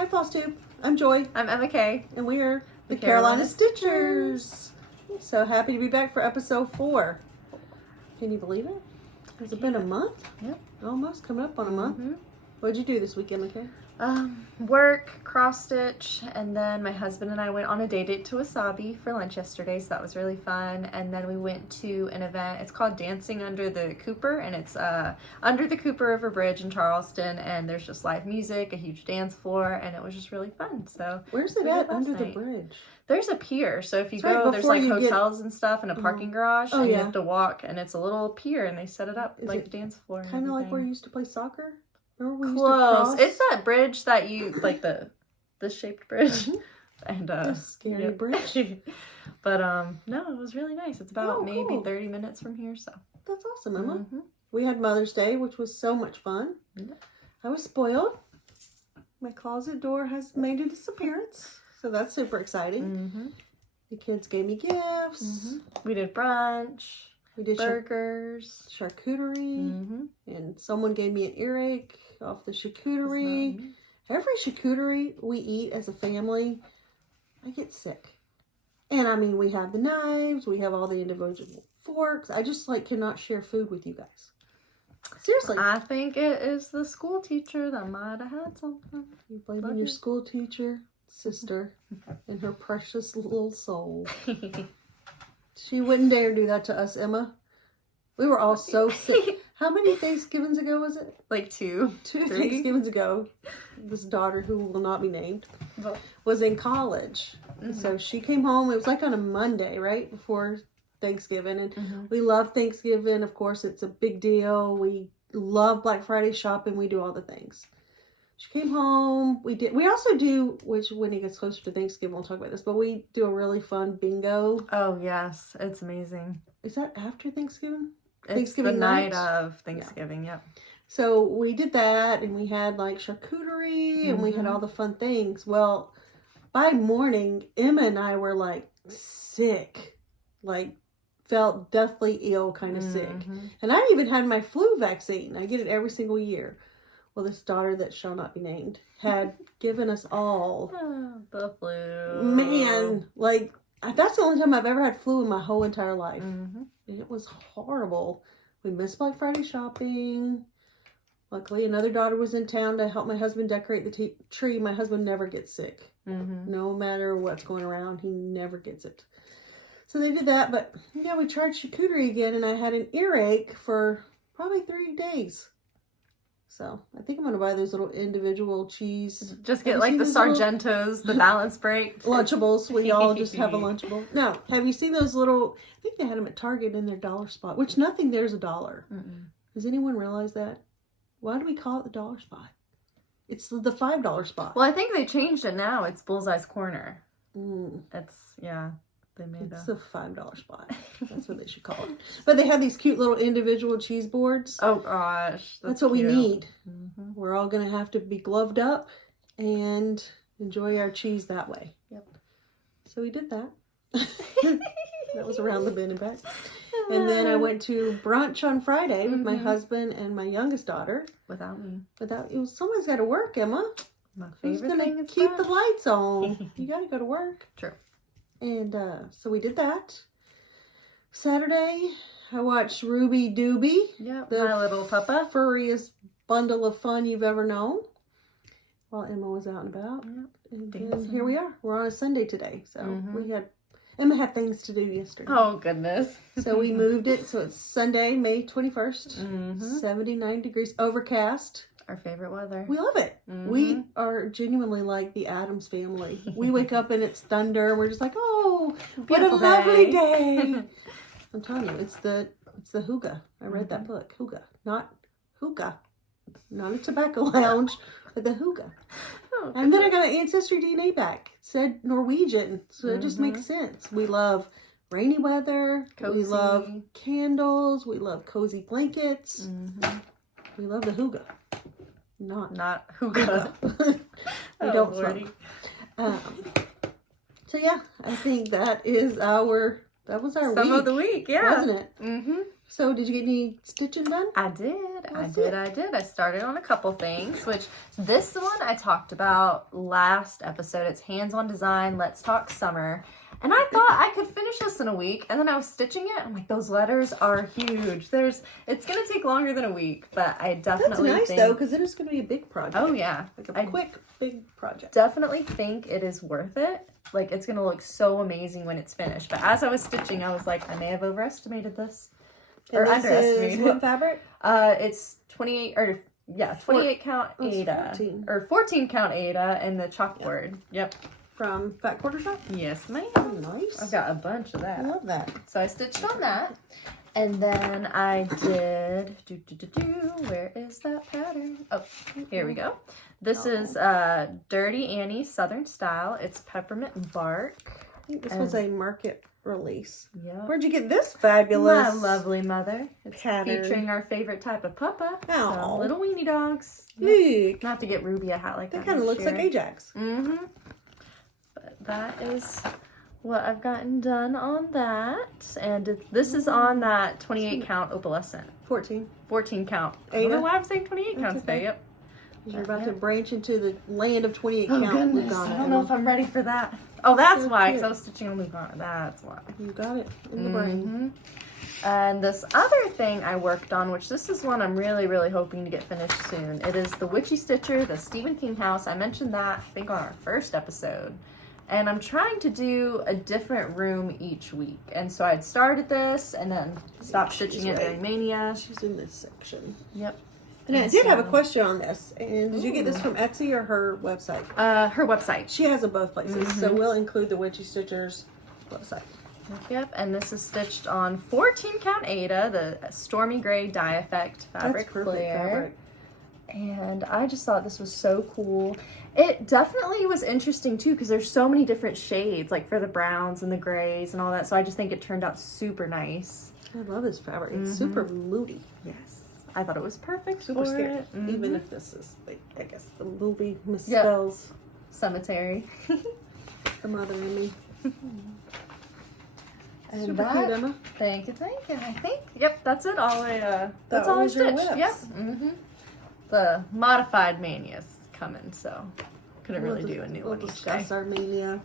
Hi FlossTube, I'm Joy. I'm Emma Kay. And we're the Carolina Carolina Stitchers. So happy to be back for episode 4. Can you believe it? Has it been a month? Yep. Almost coming up on a month. What'd you do this weekend, McKay? Work, cross stitch, and then my husband and I went on a day date to Wasabi for lunch yesterday, so that was really fun. And then we went to an event. It's called Dancing Under the Cooper, and it's under the Cooper River Bridge in Charleston, and there's just live music, a huge dance floor, and it was just really fun. So where's it at under the bridge? There's a pier, so if you It's right go, there's like before you hotels and stuff and a parking garage, Oh, and you yeah. have to walk, and it's a little pier, and they set it up Is like it the dance floor. Kind of like where you used to play soccer? Remember we used Close. to cross? It's that bridge that you like this shaped bridge, and The scary bridge. But no, it was really nice. It's about maybe cool. 30 minutes from here, so That's awesome, Emma. We had Mother's Day, which was so much fun. I was spoiled. My closet door has made a disappearance, so that's super exciting. The kids gave me gifts. We did brunch. We did burgers, charcuterie, and someone gave me an earache off the charcuterie. Every charcuterie we eat as a family, I get sick. And I mean, we have the knives, we have all the individual forks. I just cannot share food with you guys. Seriously. I think it is the school teacher that might have had something. You blaming your school teacher, sister, and her precious little soul. She wouldn't dare do that to us, Emma. We were all so sick. How many Thanksgivings ago was it? Like 2. 2 3? Thanksgivings ago. This daughter, who will not be named, was in college. So she came home. It was like on a Monday, right? Before Thanksgiving. And we love Thanksgiving. Of course, it's a big deal. We love Black Friday shopping. We do all the things. She came home. We also do, which when it gets closer to Thanksgiving, we'll talk about this, but we do a really fun bingo. Oh, yes. It's amazing. Is that after Thanksgiving? It's Thanksgiving the night of Thanksgiving, yep. So we did that, and we had charcuterie, and we had all the fun things. Well, by morning, Emma and I were sick, felt deathly ill, kind of sick. And I even had my flu vaccine. I get it every single year. Well, this daughter that shall not be named had given us all the flu. Man, that's the only time I've ever had flu in my whole entire life. It was horrible. We missed Black Friday shopping. Luckily, another daughter was in town to help my husband decorate the tree. My husband never gets sick. No matter what's going around, he never gets it. So they did that, but yeah, we tried charcuterie again, and I had an earache for probably 3 days. So I think I'm going to buy those little individual cheese. Just get the Sargentos, the balance break. Lunchables. We all just have a Lunchable. No, have you seen those little, I think they had them at Target in their dollar spot, which nothing there's $1. Does anyone realize that? Why do we call it the dollar spot? It's the $5 spot. Well, I think they changed it now. It's Bullseye's Corner. It's the $5 spot. That's what they should call it. But they have these cute little individual cheese boards. Oh gosh, that's what we need. We're all gonna have to be gloved up and enjoy our cheese that way. Yep. So we did that. That was around the bend and back. And then I went to brunch on Friday with my husband and my youngest daughter. Without me. Someone's got to work, Emma. My favorite Who's thing gonna is keep the lights on? You got to go to work. True. And so we did that. Saturday, I watched Ruby Doobie. Yeah, my little puppa. Furriest bundle of fun you've ever known. While Emma was out and about. And then here we are. We're on a Sunday today. So Emma had things to do yesterday. Oh, goodness. So we moved it. So it's Sunday, May 21st. 79 degrees, overcast. Our favorite weather. We love it. We are genuinely like the Addams family. We wake up and it's thunder. We're just like, oh, what a lovely day. I'm telling you, it's the hygge. I read that book, hygge, not hookah, not a tobacco lounge, but the hygge. Oh, and then I got my Ancestry DNA back. It said Norwegian, so it just makes sense. We love rainy weather. Cozy. We love candles. We love cozy blankets. We love the hygge. Not hookah. We don't smoke. So yeah, I think that is our That was our Some week. of the week, yeah. Wasn't it? Mm-hmm. So did you get any stitching done? I did. I started on a couple things, which this one I talked about last episode. It's hands-on design. Let's talk summer. And I thought I could finish this in a week, and then I was stitching it. I'm like, those letters are huge. It's gonna take longer than a week, but I definitely That's nice though, because it is gonna be a big project. Oh yeah, like a quick big project. Definitely think it is worth it. Like it's gonna look so amazing when it's finished. But as I was stitching, I was like, I may have overestimated this. Or underestimated. Is what fabric? It's 28 count Ada 14. or 14 count Ada and the chalkboard. Yep. From Fat Quarter Shop? Yes, ma'am. Oh, nice. I've got a bunch of that. I love that. So I stitched on that. And then I did, where is that pattern? Oh, here we go. This is Dirty Annie Southern Style. It's peppermint bark. I think this was a market release. Yeah. Where'd you get this fabulous? My lovely mother. It's pattern. featuring our favorite type of puppa. Oh. So, little weenie dogs. Look. Not to get Ruby a hat like that. That kind of looks like Ajax. Mm-hmm. But that is what I've gotten done on that. And this is on that 28 count opalescent. 14 count. I don't know why I'm saying 28 counts today. Yep. You're about to branch into the land of 28 Oh, count. goodness. I don't know if I'm ready for that. Oh, that's why, because I was stitching on Lugana. That's why. You got it in the brain. And this other thing I worked on, which this is one I'm really, really hoping to get finished soon. It is the Witchy Stitcher, the Stephen King house. I mentioned that, I think, on our first episode. And I'm trying to do a different room each week. And so I'd started this and then stopped stitching it during Mania. She's in this section. Yep. And I did have a question on this. And did you get this from Etsy or her website? Her website. She has it both places. So we'll include the Witchy Stitcher's website. Yep, and this is stitched on 14 count Ada, the Stormy Gray dye effect fabric flare. And I just thought this was so cool. It definitely was interesting too, because there's so many different shades, like for the browns and the grays and all that. So I just think it turned out super nice. I love this fabric. It's super moody. Yes. I thought it was perfect. Super for scary. it. Even if this is, like, I guess the movie misspells Cemetery. the mother in me. And Super that, cute, Emma. Thank you. I think, yep, that's it. That's all I stitched. Yep. The modified mania's coming, so couldn't really do a new one each day. We'll discuss our mania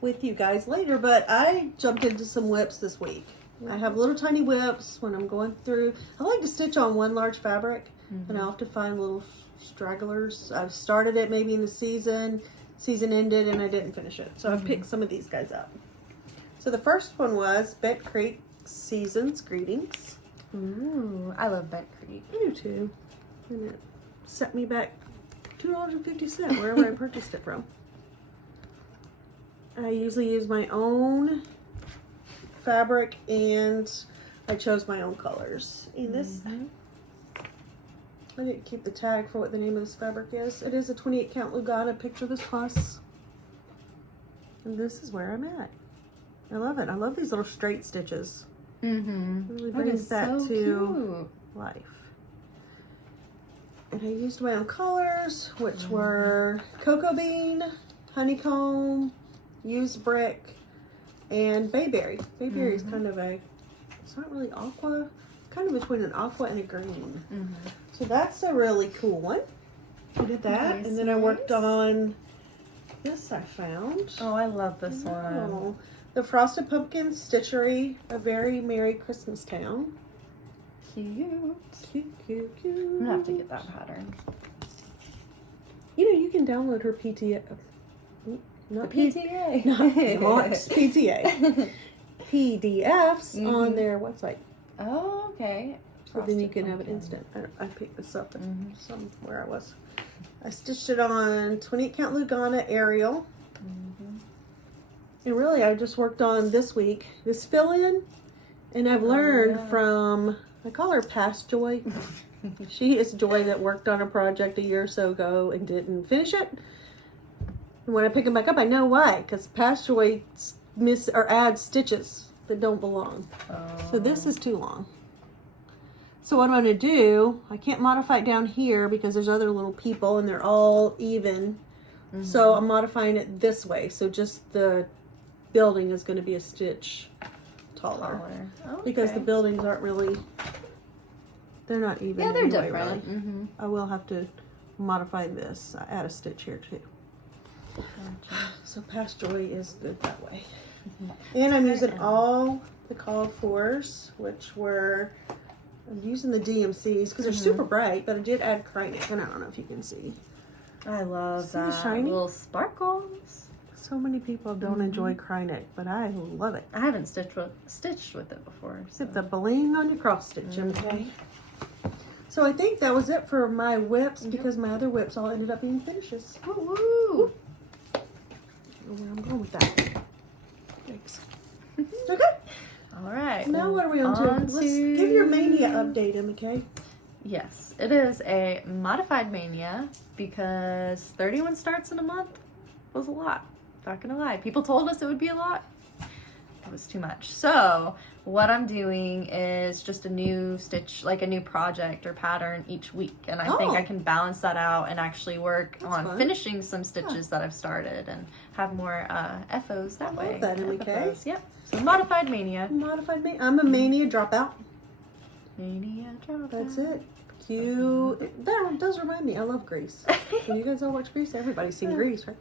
with you guys later, but I jumped into some whips this week. I have little tiny whips when I'm going through. I like to stitch on one large fabric, and I often find little stragglers. I've started it maybe in the season ended, and I didn't finish it. So I've picked some of these guys up. So the first one was Bent Creek Seasons Greetings. Ooh, I love Bent Creek. I do too. And it set me back $2.50 wherever I purchased it from. I usually use my own fabric and I chose my own colors. And this, I didn't keep the tag for what the name of this fabric is. It is a 28 count Lugana Picture This Plus. And this is where I'm at. I love it. I love these little straight stitches. It really brings that to life. And I used my own colors, which were Cocoa Bean, Honeycomb, Used Brick, and Bayberry. Bayberry is kind of it's not really aqua, it's kind of between an aqua and a green. So that's a really cool one. I did that, and then I worked on this I found. Oh, I love this one. The Frosted Pumpkin Stitchery, A Very Merry Christmas Town. Cute. Cute. I'm gonna have to get that pattern. You know, you can download her PTA. Not PTA. Not PTA. PDFs on their website. Oh, okay. So then you can have it instant. I picked this up at somewhere I was. I stitched it on 28 count Lugana Ariel. And really, I just worked on this week this fill-in, and I've learned from, I call her Past Joy. She is Joy that worked on a project a year or so ago and didn't finish it. And when I pick them back up, I know why, because Past Joy miss or adds stitches that don't belong. So this is too long. So what I'm going to do, I can't modify it down here because there's other little people and they're all even. So I'm modifying it this way. So just the building is going to be a stitch taller. Oh, Because the okay. buildings aren't really, they're not even. Yeah, they're anyway, different. Really. Mm-hmm. I will have to modify this. I add a stitch here too. Gotcha. So Past Joy is good that way. And I'm using all the called fors, which were, I'm using the DMCs because they're super bright, but I did add Krynic, and I don't know if you can see. I love See the that. shiny? Little sparkles. So many people don't enjoy Krynic, but I love it. I haven't stitched with it before. So. Get the bling on your cross stitch, okay? So I think that was it for my whips because my other whips all ended up being finishes. Woo! I don't know where I'm going with that. Thanks. Okay. All right. Now what are we on to? Let's give your mania update, MK. Yes, it is a modified mania because 31 starts in a month was a lot. Not gonna lie. People told us it would be a lot. It was too much. So what I'm doing is just a new stitch, like a new project or pattern each week. And I think I can balance that out and actually work on fun. finishing some stitches that I've started and have more FOs that way. Love that, MK. FFOs, yep. So modified mania. Modified mania. I'm a mania dropout. Mania drop. That's it. Cute. That does remind me. I love Grease. So you guys all watch Grease? Everybody's seen Grease, right?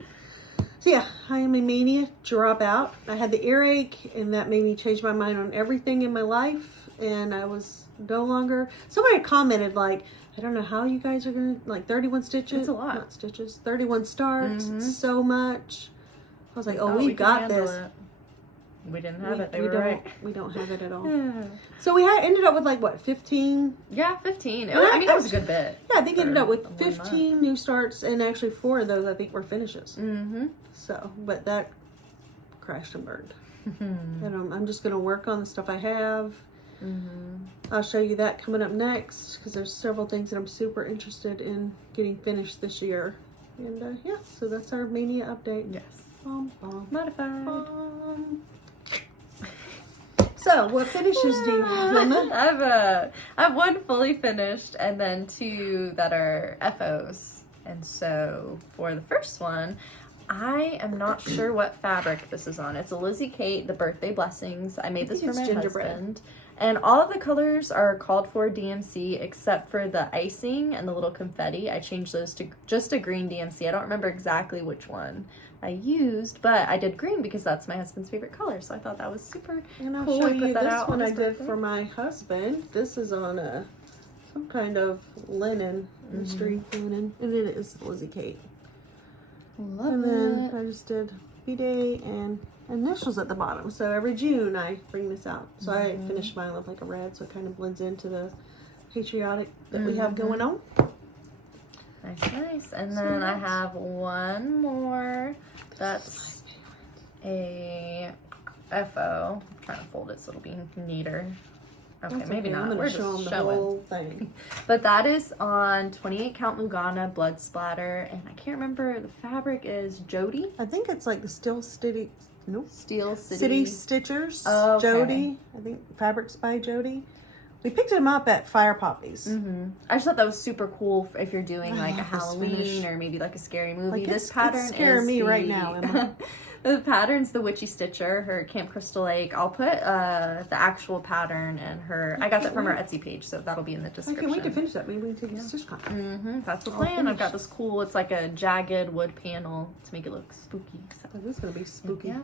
So yeah, I am a mania dropout. I had the earache, and that made me change my mind on everything in my life. And I was no longer. Somebody commented like, I don't know how you guys are gonna 31 stitches. It's a lot. Not stitches. 31 starts. So much. I was like, oh, we we've can got handle this. it. We didn't have it. They were right. We don't have it at all. So we ended up with 15. Yeah, 15. It Yeah, was, I mean, it was a good bit. Yeah, I think ended up with for 1 15 new starts, and actually 4 of those I think were finishes. Mm-hmm. So, but that crashed and burned. And I'm just going to work on the stuff I have. I'll show you that coming up next because there's several things that I'm super interested in getting finished this year. And yeah, so that's our mania update. Yes. Modified. So, what finishes do you have, Emma? I have 1 fully finished and then 2 that are FOs. And so for the first one, I am not sure what fabric this is on. It's a Lizzie Kate, the Birthday Blessings. I made this for my husband. And all of the colors are called for DMC except for the icing and the little confetti. I changed those to just a green DMC. I don't remember exactly which one I used, but I did green because that's my husband's favorite color. So I thought that was super and I'll cool. show I put you that this out one on I his did birthday. for my husband. This is on some kind of linen, string linen, and it is Lizzie Kate. Love And then it. I just did B-Day and initials at the bottom. So every June I bring this out. So I finished mine with like a red, so it kind of blends into the patriotic that we have going on. Nice. And So then I nice. have 1 more. That's a FO. I'm trying to fold it so it'll be neater. Okay, That's maybe okay. not. I'm We're going to show them just the showing. whole thing. But that is on 28 count Lugana blood splatter, and I can't remember, the fabric is Jody. I think it's like the Steel City, Steel City Stitchers. Oh, okay. Jody. I think Fabrics by Jody. We picked them up at Fire Poppies. I just thought that was super cool if you're doing like a love this Halloween finish. or maybe like a scary movie. Like, This it's pattern scaring is me the, right now, Emma. The pattern's the Witchy Stitcher, her Camp Crystal Lake. I'll put the actual pattern and her. I got that from her Etsy page, so that'll be in the I description. can't wait to finish that. Maybe we can take a stitch con. That's the All plan. I've got finished. this cool. It's like a jagged wood panel to make it look spooky. So. This is going to be spooky. Yeah.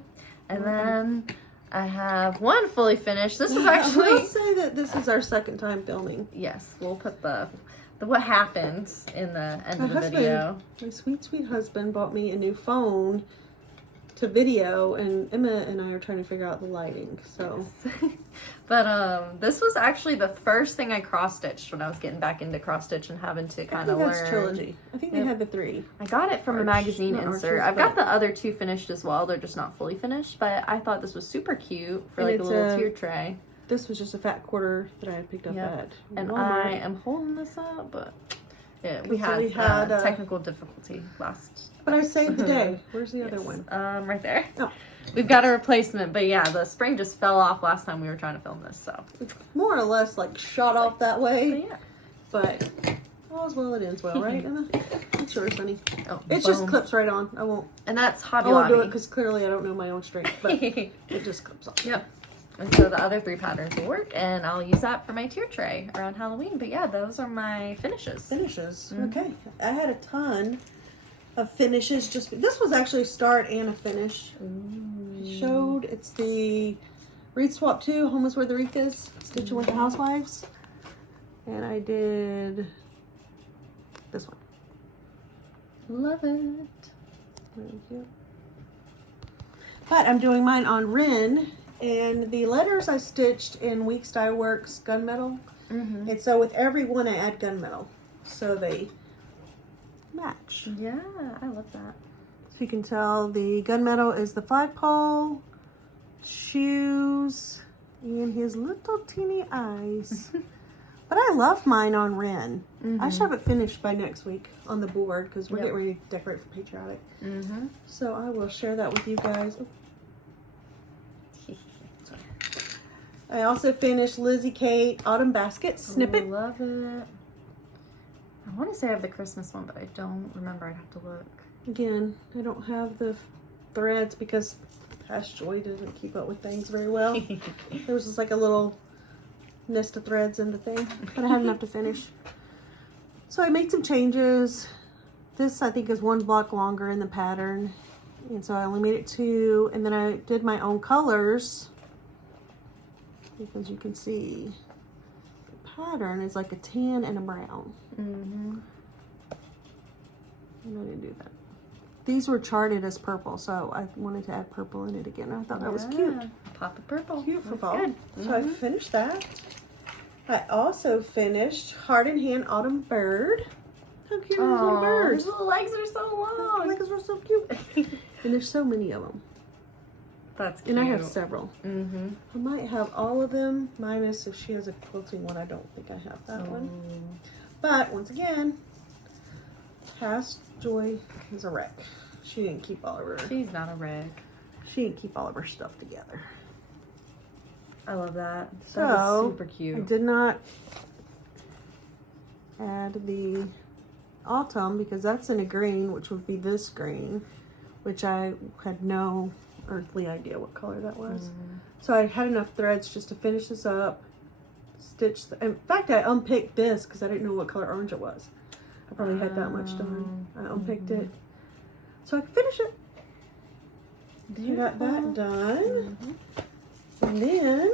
And then I have 1 fully finished. This was I actually will say that this is our second time filming. yes. We'll put the what happened in the end My of the husband, video. my sweet husband bought me a new phone to video, and Emma and I are trying to figure out the lighting. So But this was actually the first thing I cross stitched when I was getting back into cross stitch and having to I kind think of that's learn. trilogy. I think they Yep. had the 3. I got it from a Arch- magazine not insert. arches, I've got but- the other 2 finished as well. They're just not fully finished, but I thought this was super cute for And like a it's little a- tier tray. This was just a fat quarter that I had picked up Yep. at And Walmart. I am holding this up, but yeah, we So had, we had, technical difficulty last. But I saved the day. Where's the other Yes. one? Right there. Oh. We've got a replacement, but yeah, the spring just fell off last time we were trying to film this, so. It's more or less like shot off that But way. yeah. But as well, it ends well, right, Emma? It's yours, honey. Oh, it just clips right on. I won't. And that's Hobby I won't Lobby. do it because clearly I don't know my own strength, but it just clips on. Yep. And so the other 3 patterns will work, and I'll use that for my tier tray around Halloween. But yeah, those are my finishes. Finishes. Okay. I had a ton of finishes. This was actually a start and a finish. Showed it's the Wreath Swap 2, Home is Where the Wreath Is, Stitching with the Housewives. And I did this one. Love it. Thank you. But I'm doing mine on Ren, and the letters I stitched in Weeks Dye Works gunmetal. And so with every one I add gunmetal, so they match. Yeah, I love that. So you can tell the gunmetal is the flagpole, shoes, and his little teeny eyes. But I love mine on Ren. I should have it finished by next week on the board because we're getting ready to decorate for Patriotic. So I will share that with you guys. Oh. I also finished Lizzie Kate Autumn Basket Snippet. I love it. I want to say I have the Christmas one, but I don't remember. I'd have to look. Again, I don't have the threads because Past Joy doesn't keep up with things very well. There was just like a little nest of threads in the thing, but I had enough to finish. So I made some changes. This I think is 1 block longer in the pattern, and so I only made it 2, and then I did my own colors because you can see the pattern is like a tan and a brown. And I didn't do that. These were charted as purple, so I wanted to add purple in it again. I thought that was cute. Pop of purple. Cute for That's fall. good. So I finished that. I also finished Heart in Hand Autumn Bird. How cute are these little birds? His little legs are so long. His legs are so cute. And there's so many of them. That's cute. And I have several. I might have all of them, minus if she has a quilting one. I don't think I have that one. But once again, Past Joy is a wreck. She didn't keep all of her. She's not a wreck. She didn't keep all of her stuff together. I love that. So That is super cute. I did not add the autumn because that's in a green, which would be this green, which I had no earthly idea what color that was. So I had enough threads just to finish this up, stitch. In fact, I unpicked this because I didn't know what color orange it was. I probably had that much done. I unpicked it so I could finish it. So I got that done. And then,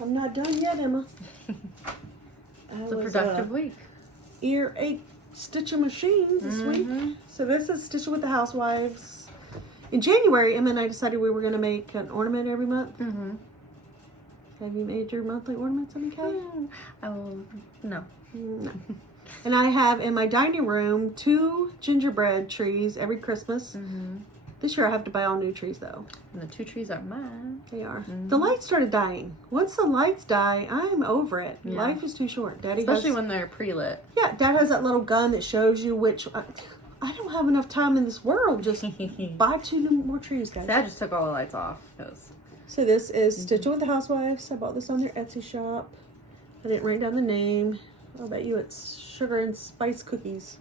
I'm not done yet, Emma. It's a productive week. Earache stitching machine this week. So this is Stitching with the Housewives. In January, Emma and I decided we were going to make an ornament every month. Have you made your monthly ornaments, Emma? I will. No. No. And I have in my dining room 2 gingerbread trees every Christmas. This year I have to buy all new trees though. And the 2 trees are mine. They are. The lights started dying. Once the lights die, I'm over it. Yeah. Life is too short. Daddy Especially has, when they're pre-lit. Yeah, Dad has that little gun that shows you which. I don't have enough time in this world. Just buy 2 more trees, guys. Dad just took all the lights off. So this is Stitching with the Housewives. I bought this on their Etsy shop. I didn't write down the name. I'll bet you it's sugar and spice cookies.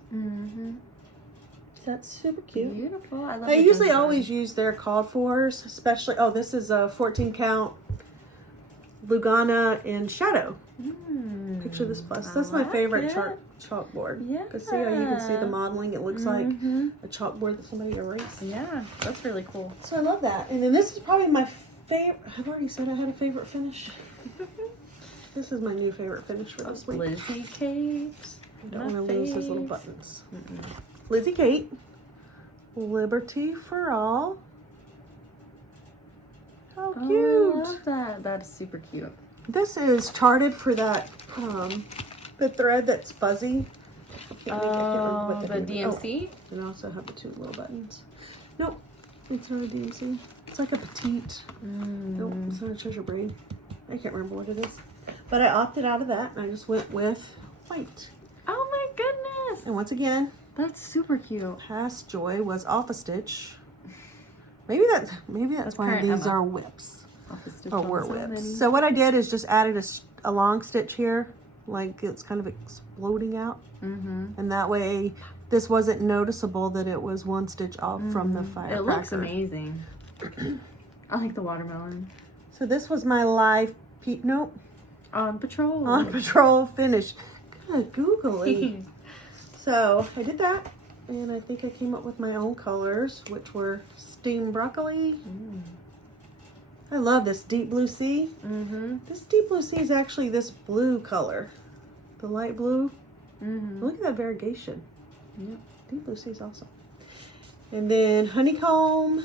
That's super cute. Beautiful. I love I the usually design. always use their called fors, especially. Oh, this is a 14 count Lugana in shadow. Picture this plus. That's my favorite chalkboard. Yeah. Because see how you can see the modeling? It looks like a chalkboard that somebody erased. Yeah, that's really cool. So I love that. And then this is probably my favorite. I've already said I had a favorite finish. This is my new favorite finish for this week. Lizzie Kate. I don't want to lose those little buttons. Lizzie Kate. Liberty for All. How cute. Oh, I love that. That's super cute. This is charted for that, the thread that's fuzzy. Oh, the DMC? Oh, and I also have the 2 little buttons. Nope, it's not a DMC. It's like a petite. Nope, it's not a treasure braid. I can't remember what it is. But I opted out of that and I just went with white. Oh my goodness. And once again, That's super cute. Past Joy was off a stitch. Maybe that's why current these Emma. are whips. Office stitch Or on were so whips. many. So what I did is just added a long stitch here like it's kind of exploding out. Mm-hmm. And that way this wasn't noticeable that it was one stitch off from the firecracker. It looks amazing. I like the watermelon. So this was my live On patrol. on patrol finish. Good googly. So I did that, and I think I came up with my own colors, which were steamed broccoli. I love this deep blue sea. This deep blue sea is actually this blue color, the light blue. Look at that variegation. Deep blue sea is awesome. And then honeycomb,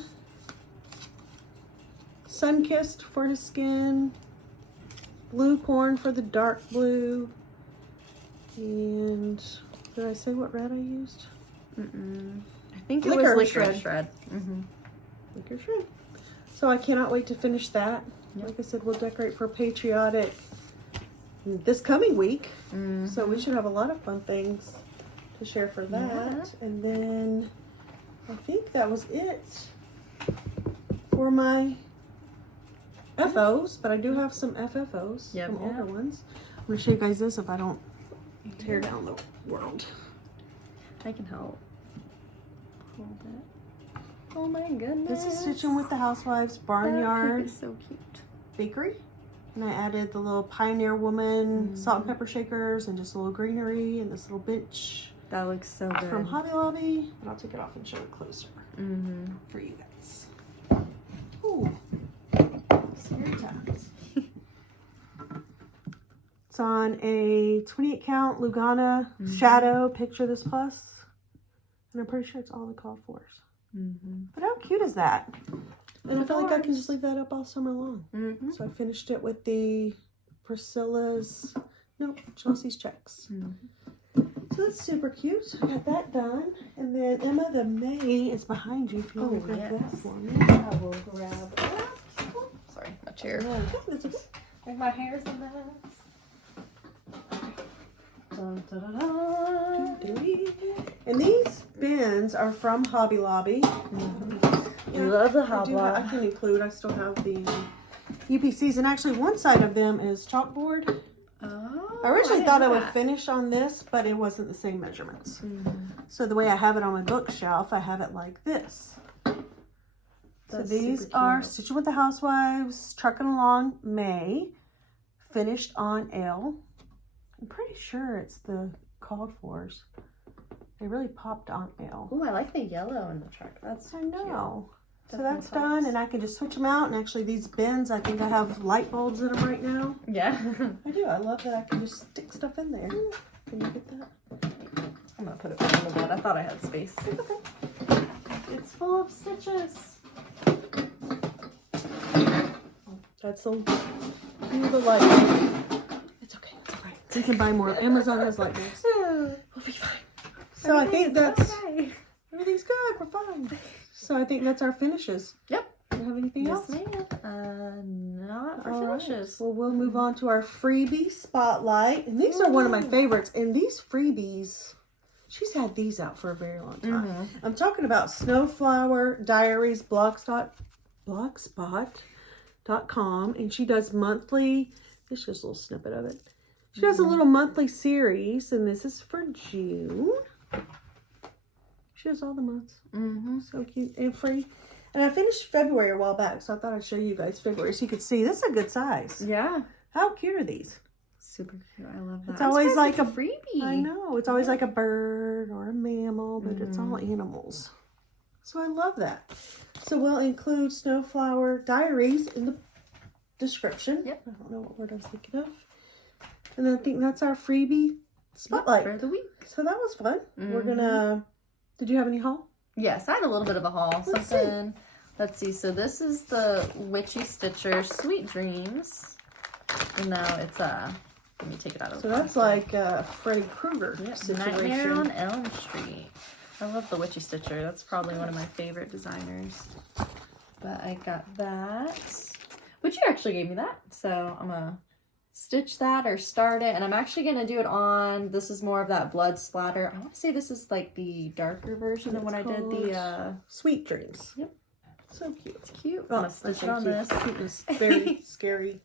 sun-kissed for his skin, blue corn for the dark blue, and did I say what red I used? I think it Licorice was licorice shred. Licorice shred. So I cannot wait to finish that. Like I said, we'll decorate for patriotic this coming week. So we should have a lot of fun things to share for that. And then I think that was it for my FOs, but I do have some FFOs, some older ones. I'm going to show you guys this if I don't tear down the world. I can help. Hold it. Oh my goodness. This is Stitching with the Housewives Barnyard So cute. Bakery. And I added the little Pioneer Woman salt and pepper shakers and just a little greenery and this little bench. That looks so good. From Hobby Lobby. And I'll take it off and show it closer for you guys. Ooh. Scary times. It's on a 28 count Lugana Shadow Picture This Plus. And I'm pretty sure it's all the call fors. But how cute is that? And I feel like I can just leave that up all summer long. So I finished it with the Chelsea's checks. So that's super cute. I got that done. And then Emma the May is behind you. If you want to grab that for me. I will grab that. Oh, sorry, my chair. And My hair's a mess. Dun, dun, dun, dun. these bins are from Hobby Lobby. Love the I Hobby. can include. I still have the UPCs, and actually one side of them is chalkboard. Oh, I originally thought I would finish on this, but it wasn't the same measurements. So the way I have it on my bookshelf, I have it like this. So these are Stitching with the Housewives, Trucking Along May, finished on L. I'm pretty sure it's the called fors. They really popped on L. Oh, I like the yellow in the truck. That's I know. So Definitely that's done, and I can just switch them out. And actually, these bins, I think I have light bulbs in them right now. Yeah. I do. I love that I can just stick stuff in there. Can you get that? I'm gonna put it on the bed. I thought I had space. It's okay. It's full of stitches. That's the light. It's okay. It's alright. We can buy more. Amazon has light bulbs. We'll be fine. So I think that's everything's good. We're fine. So I think that's our finishes. Yep. Do you have anything else? Not for finishes. Well, we'll move on to our freebie spotlight. And these are one of my favorites. And these freebies, she's had these out for a very long time. I'm talking about Snowflower Diaries blogspot.com. And she does monthly, it's just a little snippet of it. She does a little monthly series. And this is for June. She does all the months. So cute and free. And I finished February a while back, so I thought I'd show you guys February so you could see. This is a good size. Yeah. How cute are these? Super cute. I love that. It's always like a freebie. I know. It's always like a bird or a mammal, but it's all animals. So I love that. So we'll include Snowflower Diaries in the description. Yep. I don't know what word I was thinking of. And then I think that's our freebie spotlight for the week. So that was fun. We're gonna. Did you have any haul? Yes, I had a little bit of a haul. Let's see. So this is the Witchy Stitcher Sweet Dreams. You know, it's let me take it out of So that's like a Freddy Krueger situation. Nightmare on Elm Street. I love the Witchy Stitcher. That's probably one of my favorite designers. But I got that. Which you actually gave me that. So I'm gonna stitch that or start it, and I'm actually gonna do it on, this is more of that blood splatter. I want to say this is like the darker version of when I did the Sweet Dreams. Yep. So cute. It's cute. Oh, I'm gonna stitch it on this. Cute is very scary.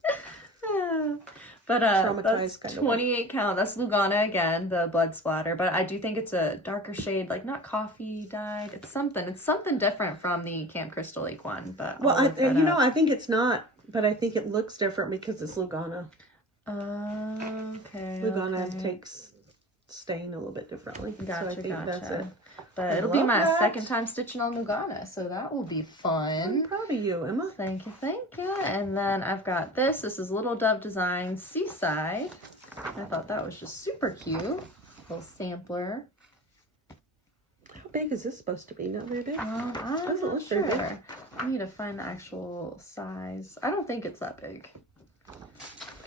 But traumatized that's kind of 28 count. That's Lugana again, the blood splatter. But I do think it's a darker shade, like not coffee dyed. It's something different from the Camp Crystal Lake one. But well, I think it's not, but I think it looks different because it's Lugana. Okay. Lugana takes stain a little bit differently. Gotcha, so I think that's it. But it'll be my second time stitching on Lugana, so that will be fun. I'm proud of you, Emma. Thank you. And then I've got this. This is Little Dove Designs Seaside. I thought that was just super cute. Little sampler. How big is this supposed to be? Not very big. I'm Doesn't not look very big. sure. I need to find the actual size. I don't think it's that big.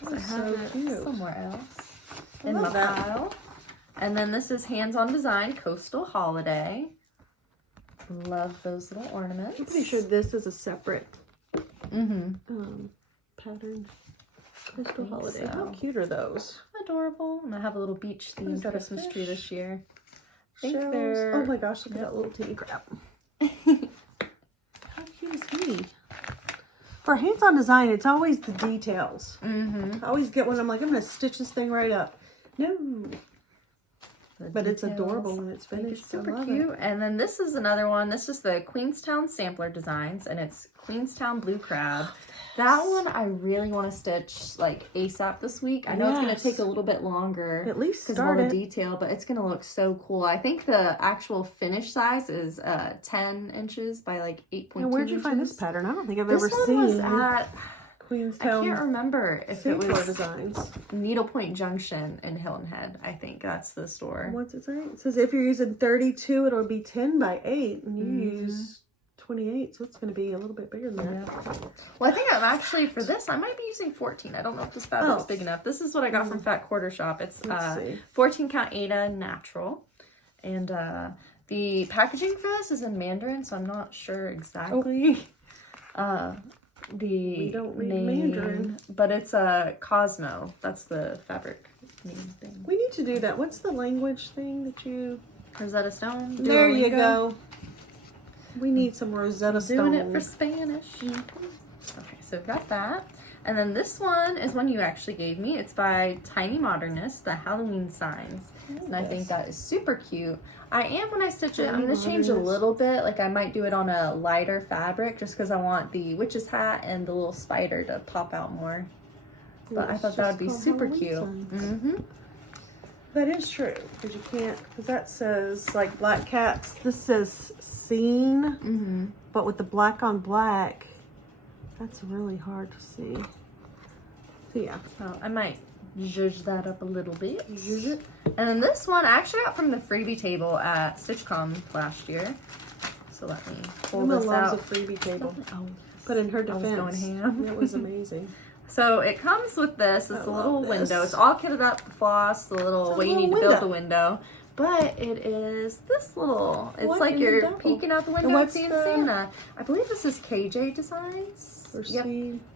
I have so it cute. somewhere else I in my love that. pile. And then this is Hands On Design Coastal Holiday. Love those little ornaments. I'm pretty sure this is a separate Mm-hmm. pattern. Crystal Holiday. so. How cute are those? Adorable. And I have a little beach is themed that, a Christmas tree fish? this year. I think Shells. they're... Oh my gosh, look at that little teeny crab. How cute is he? For hands-on design, it's always the details. Mm-hmm. I always get one, I'm like, I'm going to stitch this thing right up. No. But it's adorable when it's finished. It's super I love cute. it. And then this is another one. This is the Queenstown Sampler Designs, and it's Queenstown Blue Crab. That one I really want to stitch like ASAP this week. I know it's going to take a little bit longer. At least because of all start the it. detail, but it's going to look so cool. I think the actual finish size is 10 inches by like 8.2 And where'd you find this inches. pattern? I don't think I've This ever one seen was at... I Queenstown can't remember if it Sampler was Designs. Needlepoint Junction in Hilton Head. I think that's the store. What's it say? It says if you're using 32, it'll be 10 by 8, and you use 28, so it's going to be a little bit bigger than that. Well, I think I'm actually, for this, I might be using 14. I don't know if this fabric's big enough. This is what I got from Fat Quarter Shop. It's 14 count Ada natural. And the packaging for this is in Mandarin, so I'm not sure exactly the don't read name. Mandarin. But it's a Cosmo. That's the fabric name thing. We need to do that. What's the language thing that you... Rosetta Stone. There you Duolingo. go. We need some Rosetta Stone. Doing it for Spanish. Okay, so we've got that. And then this one is one you actually gave me. It's by Tiny Modernist, the Halloween Signs. And I think that is super cute. I am, when I stitch it, I'm going to change a little bit. Like I might do it on a lighter fabric just because I want the witch's hat and the little spider to pop out more. But I thought that would be super cute. That is true, because you can't, because that says like black cats. This says seen, but with the black on black, that's really hard to see. So yeah. So I might zhuzh that up a little bit. Zhuzh it. And then this one I actually got from the freebie table at StitchCom last year. So let me pull Emma this loves out. a freebie table. Oh, But in her defense, I was going ham. It was amazing. So it comes with this. It's a little window. It's all kitted up, floss, the little way you need to build the window. But it is this little, it's like you're peeking out the window and seeing Santa. I believe this is KJ Designs.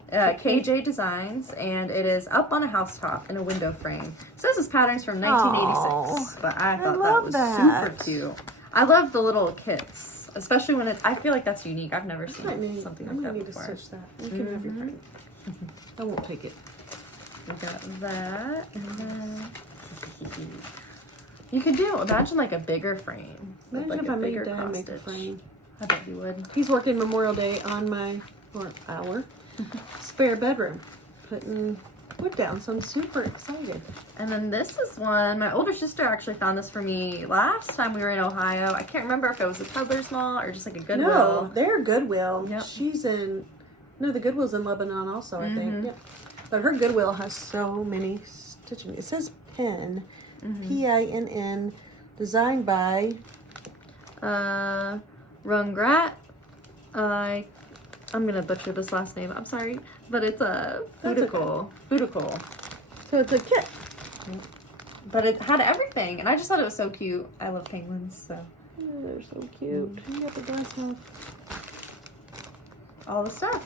KJ Designs, and it is up on a housetop in a window frame. So this is patterns from 1986, but I thought that was super cute. I love the little kits, especially when it's, I feel like that's unique. I've never seen something like that before. To switch that. You can have your friend. I won't take it. We got that, and then you could do, imagine like a bigger frame. Imagine like if a I made bigger Dad make a cross-stitch. frame. I bet you would. He's working Memorial Day on my, or our, spare bedroom, putting wood down, so I'm super excited. And then this is one, my older sister actually found this for me last time we were in Ohio. I can't remember if it was a Peddler's Mall or just like a Goodwill. No, they're Goodwill. Yep. She's in, no, the Goodwill's in Lebanon also, I think. Yep. But her Goodwill has so many stitching. It says Pin, P-I-N-N, designed by... Rungrat. I'm gonna butcher this last name, I'm sorry. But it's a Fudical. So it's a kit. But it had everything, and I just thought it was so cute. I love penguins, so. Oh, they're so cute. You got the glass off. All the stuff.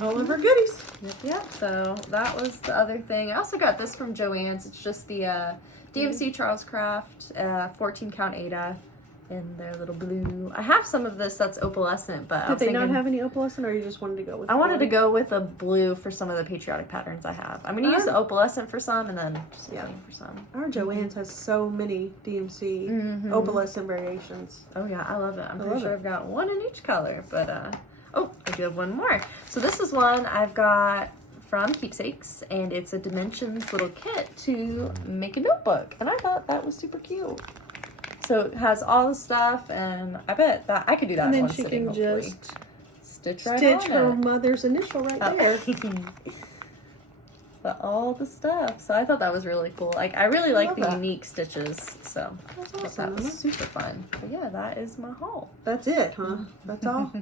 All of her goodies. Yep. So that was the other thing. I also got this from Joann's. It's just the DMC Charles Craft 14 count Ada. in their little blue. I have some of this that's opalescent, but Did they not have any opalescent, or you just wanted to go with I wanted to go with a blue for some of the patriotic patterns I have. I'm going to use the opalescent for some and then just plain for some. Our Joann's has so many DMC opalescent variations. Oh yeah, I love it. I'm pretty sure I've got one in each color, but oh, I do have one more. So this is one I've got from Keepsakes, and it's a Dimensions little kit to make a notebook, and I thought that was super cute. So it has all the stuff, and I bet that I could do that. And then in one she sitting, can hopefully. just stitch her mother's initial right there. But all the stuff. So I thought that was really cool. Like, I really like the unique stitches. So that's awesome. awesome. That was super fun. But yeah, that is my haul. That's it, huh? That's all.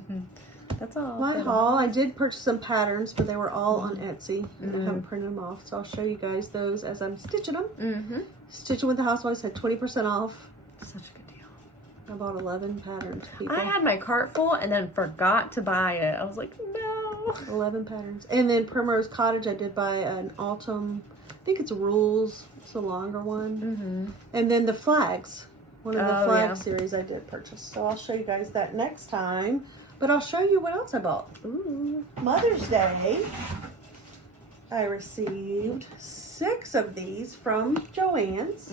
That's all. My haul. I did purchase some patterns, but they were all on Etsy. And I haven't printed them off, so I'll show you guys those as I'm stitching them. Stitching with the Housewives had 20% off. Such a good deal. I bought 11 patterns. People. I had my cart full and then forgot to buy it. I was like, no. 11 patterns. And then Primrose Cottage, I did buy an autumn, I think it's Rules. It's a longer one. And then the flags. One of the flag series I did purchase. So I'll show you guys that next time. But I'll show you what else I bought. Ooh. Mother's Day. I received 6 of these from Joann's.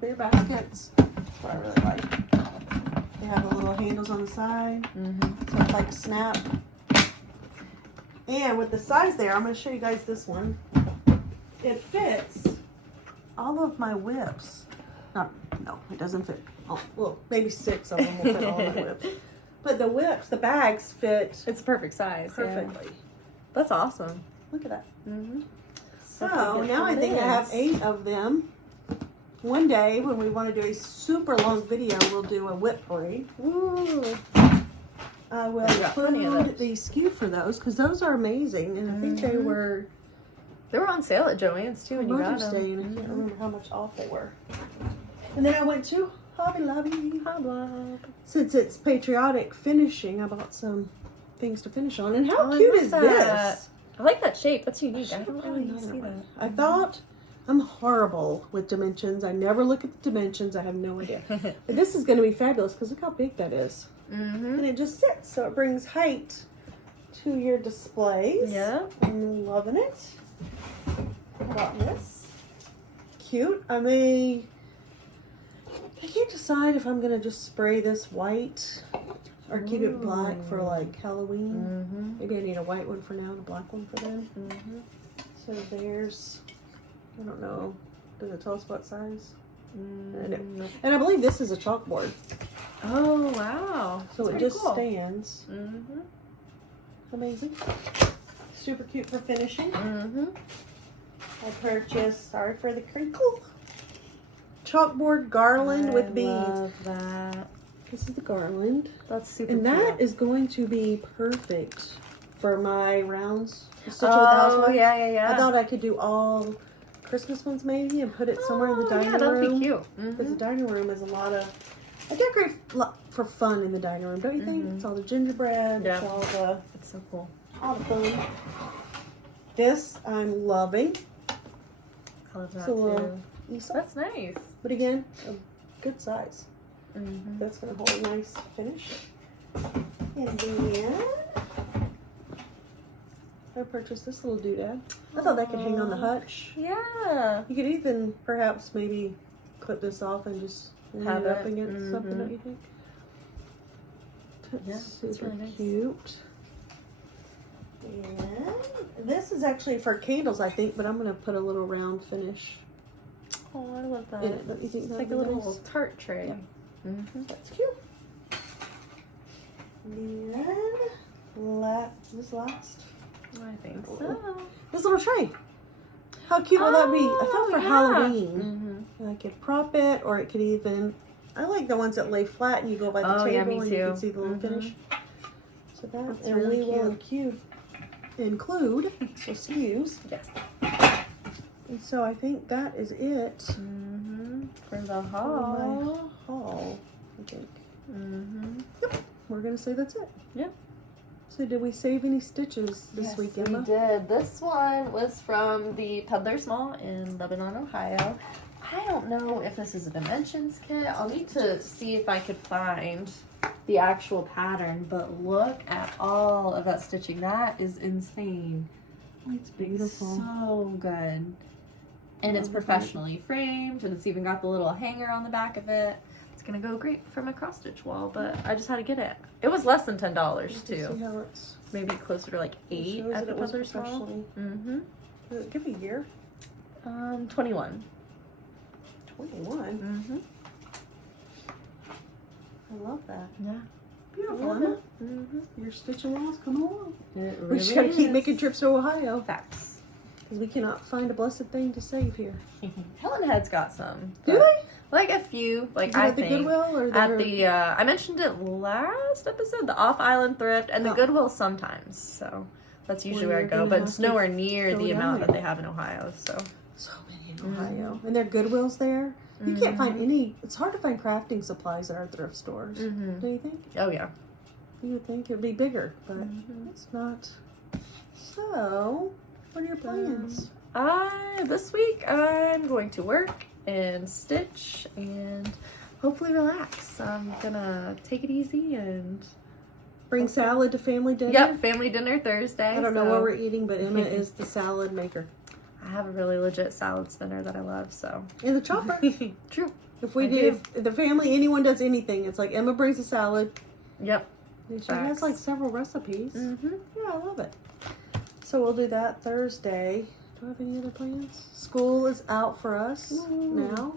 Clear baskets. That's what I really like. They have the little handles on the side. So it's like snap. And with the size there, I'm going to show you guys this one. It fits all of my whips. No, it doesn't fit. Oh, well, maybe 6 of them will fit all my whips. But the whips, the bags fit. It's perfect size. Perfectly. Yeah. That's awesome. Look at that. So That's now I think I have 8 of them. One day when we want to do a super long video, we'll do a whip parade. Woo! I will include the SKU for those because those are amazing, and I think they were on sale at Joann's too, and you got Mother's them. Day, and I can't remember how much off they were. And then I went to Hobby Lobby. Since it's patriotic finishing, I bought some things to finish on. And how cute is this? I like that shape. That's unique. I don't really see that. I thought I'm horrible with dimensions. I never look at the dimensions. I have no idea. But this is going to be fabulous because look how big that is. And it just sits, so it brings height to your displays. Yeah. I'm loving it. How about this? Cute. I can't decide if I'm going to just spray this white or keep it black for like Halloween. Maybe I need a white one for now and a black one for then. So there's, I don't know, does it tell us what size? And I believe this is a chalkboard. Oh, wow. So it just stands. Amazing. Super cute for finishing. I purchased, sorry for the crinkle, chalkboard garland with beads. I love that. This is the garland. That's super And cute. that is going to be perfect for my rounds. Stitch with the Housewives. Yeah. I thought I could do all Christmas ones maybe and put it somewhere in the dining room. that'd be cute. Because the dining room is a lot of, I decorate for fun in the dining room, don't you think? It's all the gingerbread, it's all the, it's so cool. All the fun. This I'm loving. I love that too. That's nice. But again, a good size. That's going to hold a nice finish. And then I purchased this little doodad. I thought that could hang on the hutch. Yeah. You could even perhaps maybe clip this off and just have it up against something, don't you think? That's super really nice. cute. And this is actually for candles, I think, but I'm going to put a little round finish. Oh, I love that. In it. Don't you think It's that'd like a be little nice? tart tray. Yeah. That's cute. And then this last. I think so. This little tray. How cute will that be? I thought for yeah. Halloween, I could prop it, or it could even. I like the ones that lay flat and you go by the table yeah, me and too. you can see the little finish. So That's and really we will include the SKUs. Yes. And so I think that is it For the for haul. my haul. I think. Yep. We're gonna say that's it. Yep. So did we save any stitches this week, Emma? We did. This one was from the Peddler's Mall in Lebanon, Ohio. I don't know if this is a dimensions kit. I'll need to see if I could find the actual pattern, but look at all of that stitching. That is insane. It's beautiful. So good. And it's professionally framed, and it's even got the little hanger on the back of it. It's gonna go great for my cross stitch wall, but I just had to get it. It was less than $10 too. See how it's Maybe closer to like $8 at the other small. Mm-hmm. Give me a year. 21. 21. Mm-hmm. I love that. Yeah. Beautiful, Emma. Mm-hmm. Your stitching walls come along. It We just gotta keep making trips to Ohio Facts. because we cannot find a blessed thing to save here. Hilton Head's got some. Do they? Like a few. Like Is it I at the think Goodwill or at the I mentioned it last episode, the off-island thrift and the Goodwill sometimes. So that's usually where I go, but it's nowhere near the amount that they have in Ohio. So many in Ohio, and their Goodwills there. You can't find any. It's hard to find crafting supplies at our thrift stores. Do you think? Oh yeah. You would think it'd be bigger, but it's not. So, what are your plans? This week I'm going to work and stitch and hopefully relax. I'm gonna take it easy and Bring salad to family dinner. Yep, family dinner Thursday. I don't know what we're eating, but Emma is the salad maker. I have a really legit salad spinner that I love, so. And the chopper. True. If the family, anyone does anything, it's like Emma brings a salad. Yep. And she has like several recipes. Mm-hmm. Yeah, I love it. So we'll do that Thursday. Do I have any other plans? School is out for us now.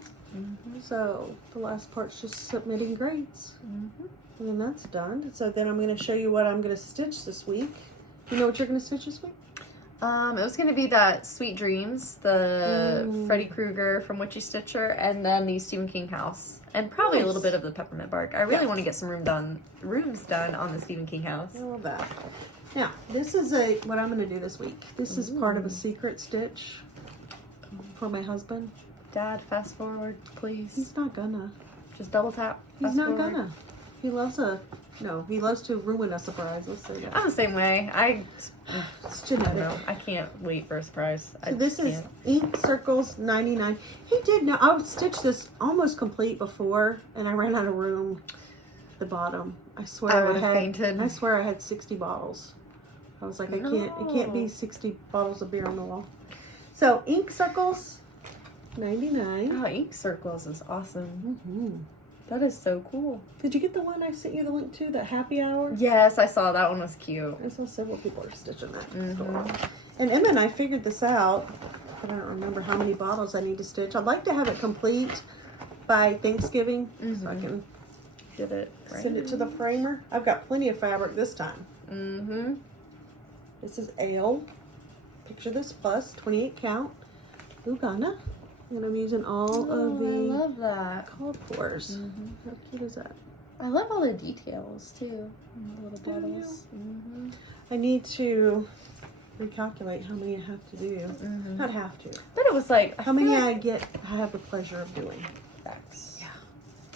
So the last part's just submitting grades. And then that's done. So then I'm going to show you what I'm going to stitch this week. You know what you're going to stitch this week? It was going to be that Sweet Dreams, the Freddy Krueger from Witchy Stitcher, and then the Stephen King house. And probably a little bit of the Peppermint Bark. I really want to get some rooms done on the Stephen King house. I love that. Now, this is what I'm going to do this week. This is part of a secret stitch for my husband. Dad, fast forward, please. He's not gonna. Just double tap. He's not gonna. He loves he loves to ruin a surprise. Let's say that. I'm the same way. It's genetic. No, I can't wait for a surprise. So this is Ink Circles 99. He did know. I would stitch this almost complete before, and I ran out of room at the bottom. I swear I would have fainted. I swear I had 60 bottles. I was like, It can't be 60 bottles of beer on the wall. So Ink Circles 99. Oh, Ink Circles is awesome. That is so cool. Did you get the one I sent you the link to, that happy hour? Yes, I saw that one was cute. I saw several people are stitching that store. And Emma and I figured this out, but I don't remember how many bottles I need to stitch. I'd like to have it complete by Thanksgiving so I can Get it right. Send it to the framer. I've got plenty of fabric this time. This is Ale. Picture this plus 28 count Uganda. And I'm using all of the I love that. called fors. How cute is that? I love all the details too. The little Do you? bottles. I need to recalculate how many I have to do. Not have to. But it was like How many I have the pleasure of doing. Facts. Yeah.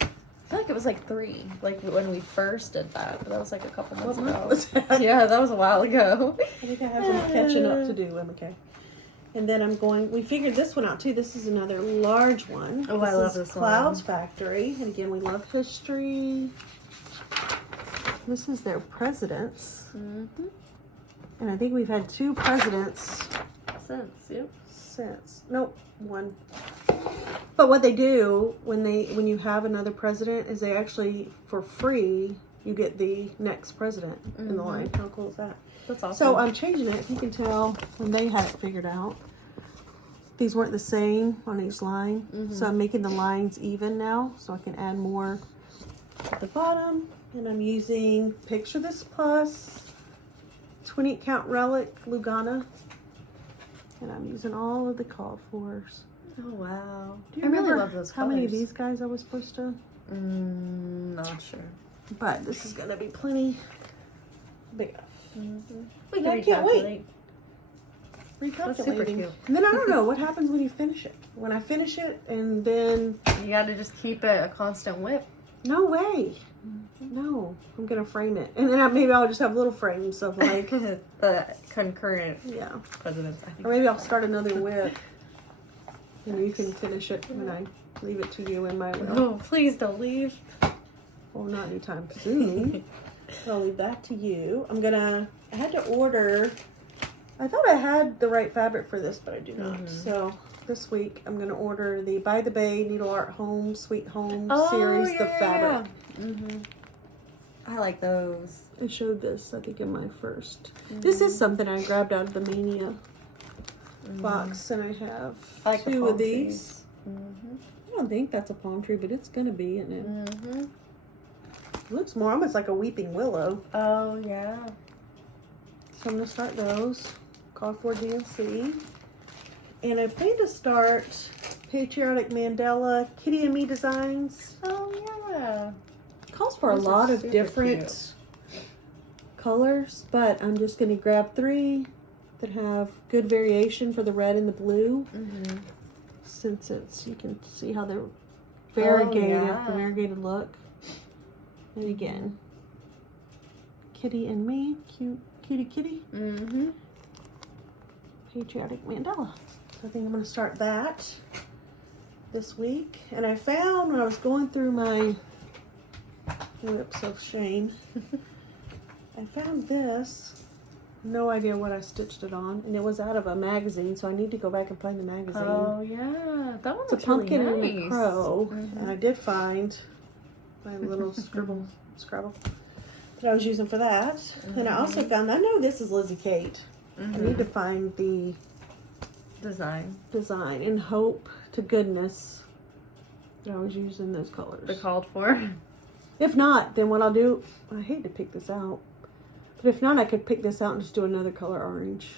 I feel like it was like 3, like when we first did that, but that was like a couple months What ago. month was that? Yeah, that was a while ago. I think I have some catching up to do, okay. And then we figured this one out too. This is another large one. Oh, I love this one. Clouds Factory. And again, we love history. This is their presidents. And I think we've had 2 presidents since. Nope, 1. But what they do when you have another president is they actually, for free, you get the next president in the line. How cool is that? That's awesome. So I'm changing it. You can tell when they had it figured out. These weren't the same on each line. So I'm making the lines even now so I can add more at the bottom. And I'm using Picture This Plus 28 count relic Lugana. And I'm using all of the called fors. Oh wow. Do you I really remember love those how many of colors. these guys I was supposed to? Not sure. But this is gonna be plenty big enough. We can I can't wait. That's super Recalculating. cute. And then I don't know what happens when you finish it. When I finish it and then You gotta just keep it a constant whip. no way. No, I'm gonna frame it, and then maybe I'll just have little frames of like the concurrent yeah, presidents, I think. or maybe I'll start another whip. And you can finish it when I leave it to you in my will. Oh, please don't leave. Well, not anytime soon. I'll leave that to you. I had to order, I thought I had the right fabric for this, but I do not. So this week I'm going to order the By the Bay Needle Art Home Sweet Home series, the fabric. I like those. I showed this, I think, in my first. This is something I grabbed out of the Mania box, and I have like two of these. I don't think that's a palm tree, but it's going to be, isn't it? It looks more almost like a weeping willow. Oh, yeah. So I'm going to start those. Call for DLC. And I plan to start Patriotic Mandela Kitty and Me designs. Oh, yeah. It calls for Those a are lot of super different colors, but I'm just going to grab 3 that have good variation for the red and the blue. Since you can see how they're variegated, the variegated look. And again, Kitty and Me, cutie kitty. Patriotic Mandela. So I think I'm going to start that this week. And I found when I was going through my whips of shame, I found this. No idea what I stitched it on, and it was out of a magazine, so I need to go back and find the magazine. Oh yeah, that one It's a looks pumpkin really nice. and a crow, and I did find my little scrabble that I was using for that. And I also found, I know this is Lizzie Kate. I need to find the design and hope to goodness that I was using those colors. They're called for. If not, then what I'll do, I hate to pick this out, but if not, I could pick this out and just do another color orange.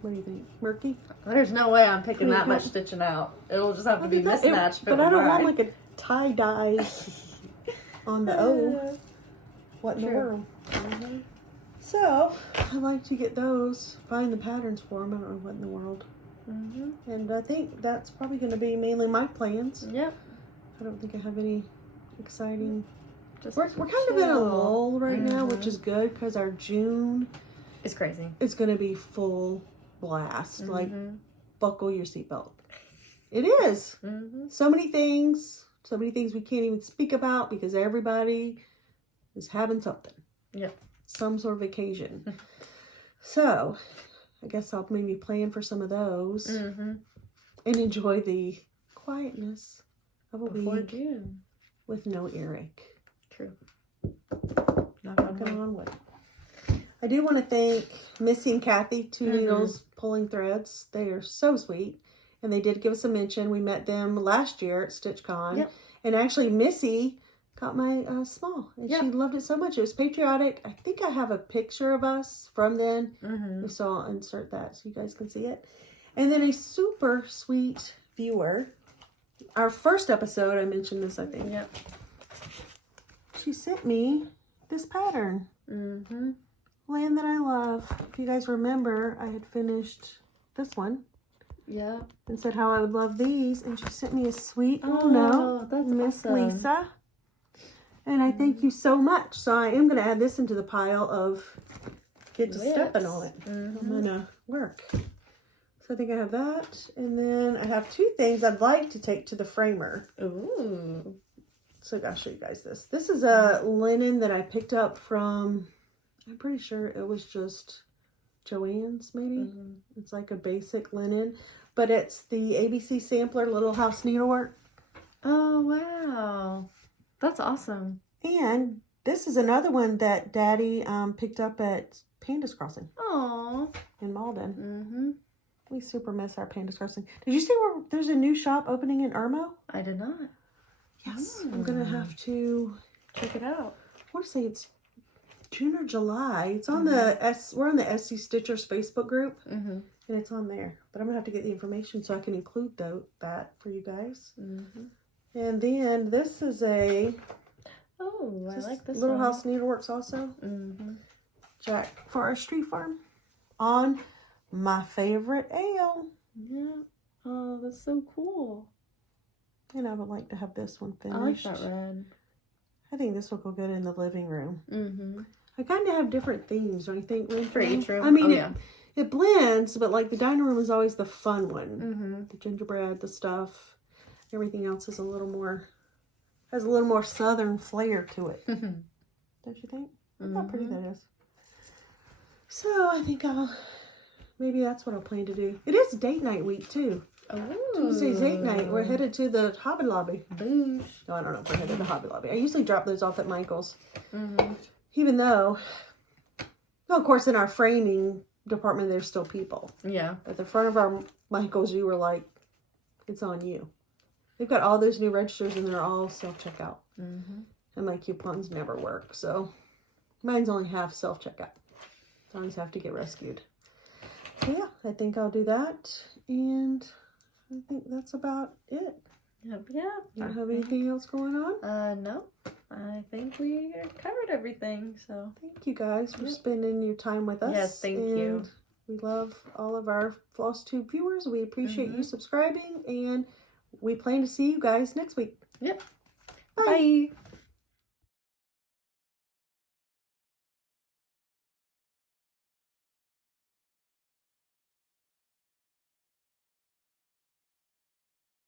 What do you think? Murky? There's no way I'm picking that much stitching out. It'll just have to be mismatched. But I don't want like a tie-dye on the O. What in the world? So, I like to get those, find the patterns for them. I don't know what in the world. And I think that's probably going to be mainly my plans. Yep. I don't think I have any exciting. We're kind of in a lull right now, which is good because our June is crazy. It's going to be full blast. Like, buckle your seatbelt. It is. So many things we can't even speak about because everybody is having something. Yep. Some sort of occasion. So, I guess I'll maybe plan for some of those and enjoy the quietness of a week June with no Eric. True. Knocking on wood. I do want to thank Missy and Kathy, Two Needles Pulling Threads. They are so sweet. And they did give us a mention. We met them last year at StitchCon. Yep. And actually, Missy got my small. And she loved it so much. It was patriotic. I think I have a picture of us from then. So I'll insert that so you guys can see it. And then a super sweet viewer. Our first episode, I mentioned this, I think. Yep. She sent me this pattern. Land That I Love. If you guys remember, I had finished this one. Yeah. And said how I would love these. And she sent me a sweet little note. That's Miss awesome. Lisa. And I thank you so much. So I am going to add this into the pile of get to stepping on it. I'm going to work. So I think I have that. And then I have 2 things I'd like to take to the framer. Ooh. So I'll show you guys this. This is a linen that I picked up from, I'm pretty sure it was just Joann's maybe. It's like a basic linen. But it's the ABC Sampler Little House Needlework. Oh, wow. That's awesome. And this is another one that Daddy picked up at Pandas Crossing. Aww. In Mauldin. We super miss our Pandas Crossing. Did you see where there's a new shop opening in Irmo? I did not. Yes. I'm going to have to check it out. I want to say it's June or July. It's on we're on the SC Stitchers Facebook group. And it's on there. But I'm going to have to get the information so I can include that for you guys. And then this is a... Oh, I like this Little one. House Needleworks also. Jack Forestry Farm. On my favorite ale. Yeah. Oh, that's so cool. And I would like to have this one finished. I like that red. I think this will go good in the living room. I kind of have different themes, don't you think? For each room? I mean, it blends, but like the dining room is always the fun one. Mm-hmm. The gingerbread, the stuff, everything else is a little more, has a little more southern flair to it. Don't you think? Look how pretty that is. So I think maybe that's what I'll plan to do. It is date night week too. Ooh. Tuesday's date night. We're headed to the Hobby Lobby. Boosh. No, I don't know if we're headed to the Hobby Lobby. I usually drop those off at Michael's. Mm-hmm. Even though, well, of course, in our framing department, there's still people. Yeah. At the front of our Michael's, you were like, it's on you. They've got all those new registers and they're all self-checkout. Mm-hmm. And my coupons never work. So mine's only half self-checkout. I always have to get rescued. So yeah, I think I'll do that. And I think that's about it. Yep. You don't have anything else going on? No. I think we covered everything, so. Thank you guys for spending your time with us. Yes, thank you. We love all of our FlossTube viewers. We appreciate you subscribing, and we plan to see you guys next week. Yep. Bye. Bye.